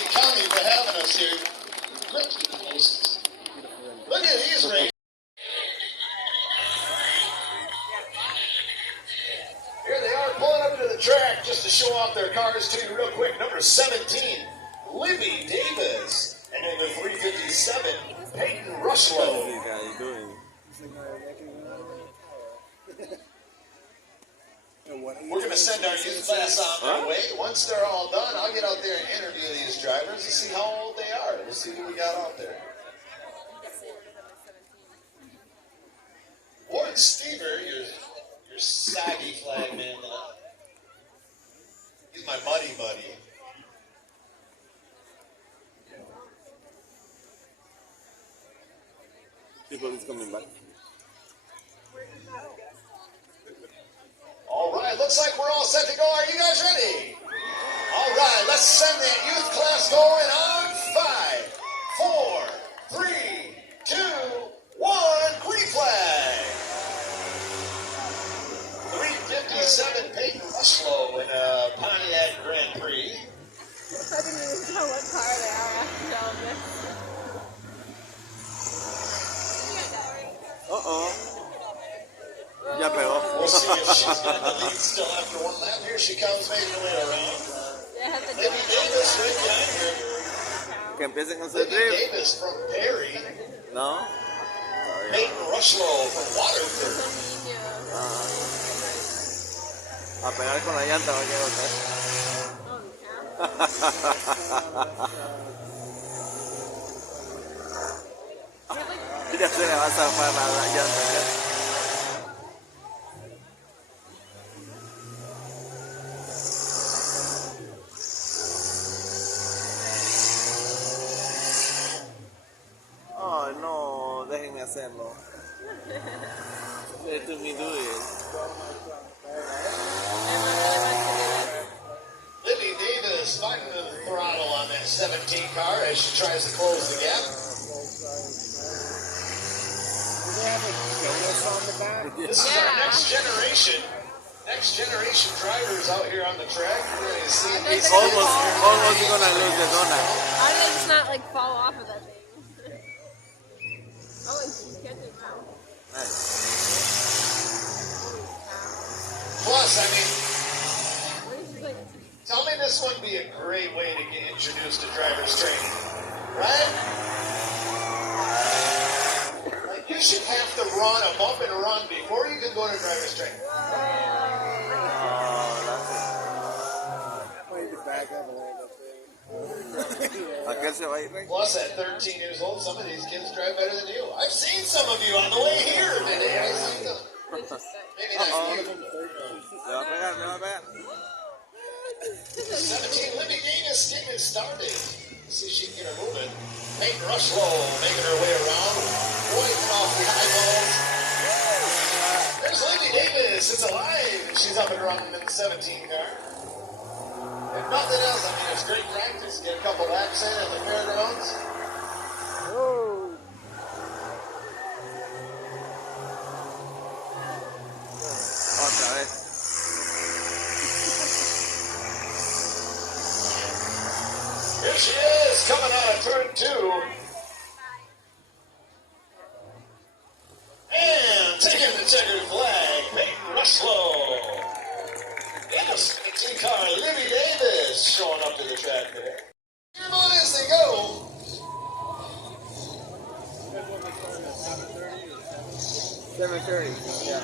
Shiawassee County for having us here. Look at these racers. Here they are pulling up to the track just to show off their cars to you real quick. Number 17, Libby Davis. And number 357, Peyton Rushlow. We're going to send our youth class on their way. Once they're all done, I'll get out there and interview these drivers and see how old they are. We'll see who we got out there. Ward Stever, your saggy flag man. He's my buddy. People is coming back. All right, looks like we're all set to go. Are you guys ready? All right, let's send that youth class going on 5, 4, 3, 2, 1. Green flag. 357 Peyton Rushlow in a Pontiac Grand Prix. I didn't even know what car they are after all this. Ya pegó. We'll see if she's got the lead still after one lap. Here she comes making her way around. Libby Davis right behind her. Que empiecen con su Libby drift. Davis from Perry. No. Peyton Rushlow from Waterford. A pegar con la llanta va a quedar otra. Ya se le va a zafar la llanta. Oh no, déjenme hacerlo. Let me do it. Libby Davis fighting the throttle on that 17 car as she tries to close the gap. This is our next generation drivers out here on the track. We're going to see these Almost gonna lose the donut. How did they just not like fall off of that thing? Oh, she's catching it now. Nice. Plus, I mean, tell me this wouldn't be a great way to get introduced to driver's training, right? Like you should have to run a bump and run before you can go to driver's training. Plus, at 13 years old, some of these kids drive better than you. I've seen some of you on the way here today. I've seen them. Maybe not you. 17, Libby Davis getting it started. Let's see if she can get her moving. Peyton Rushlow making her way around. Wiping off the eyeballs. There's Libby Davis. It's alive. And she's up and running in the 17 car. If nothing else, I mean, it's great practice. Get a couple laps in at the fairgrounds. Oh. Otra vez. Here she is, coming out of turn 2. And taking the checkered flag, Peyton Rushlow. In the 17 car, Libby Davis showing up to the track today. Come on as they go. 7:30. Yeah.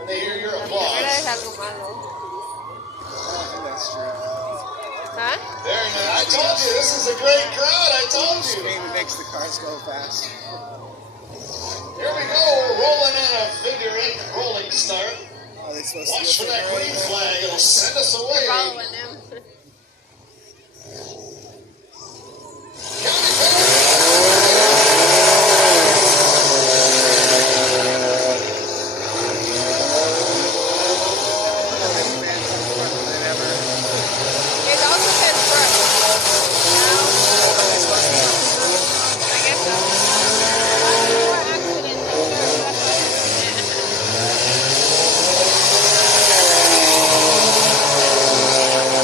And they hear your No applause. es algo malo. That's true. ¿Ah? Very nice. I told you, this is a great crowd. I told you. Scream makes the cars go fast. Here we go. We're rolling in a figure 8 rolling start. Are they supposed Watch to for that green flag. It'll send us away. Following them. It also says front. Now, I guess so. More accidents, I'm sure, so that's why they're doing that.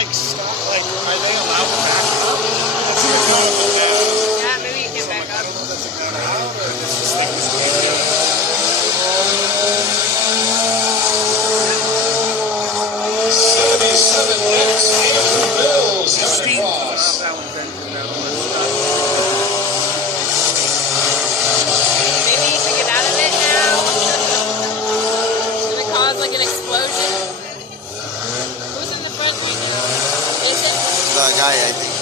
like stop? Like, are they allowed to back up? Yeah, maybe you can back up. Does it matter how, or is it just like this weekend? 77X Andrew Mills coming across. That one's been through that one. Maybe you should get out of it now. It's gonna cause like an explosion. Who's in the front right now? Is it? The guy, I think.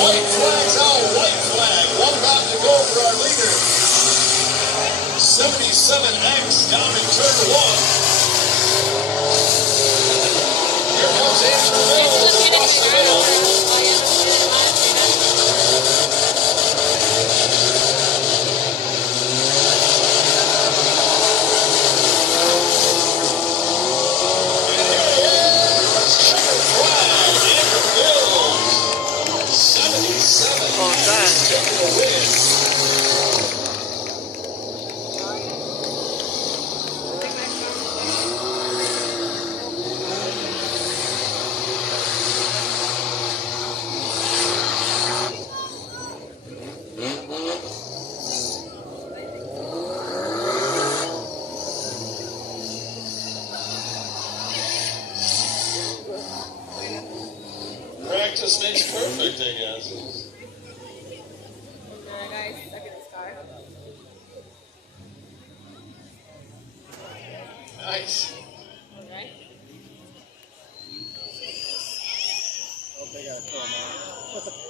White flag's out, white flag. One lap to go for our leader. 77X down in turn one. Here comes Andrew Mills across the middle. And here he is, checkered flag, Andrew Mills. 77 taking the win. Practice makes perfect, I guess. Guys, stuck in this car. Nice. Alright. Oh, they gotta pull them out.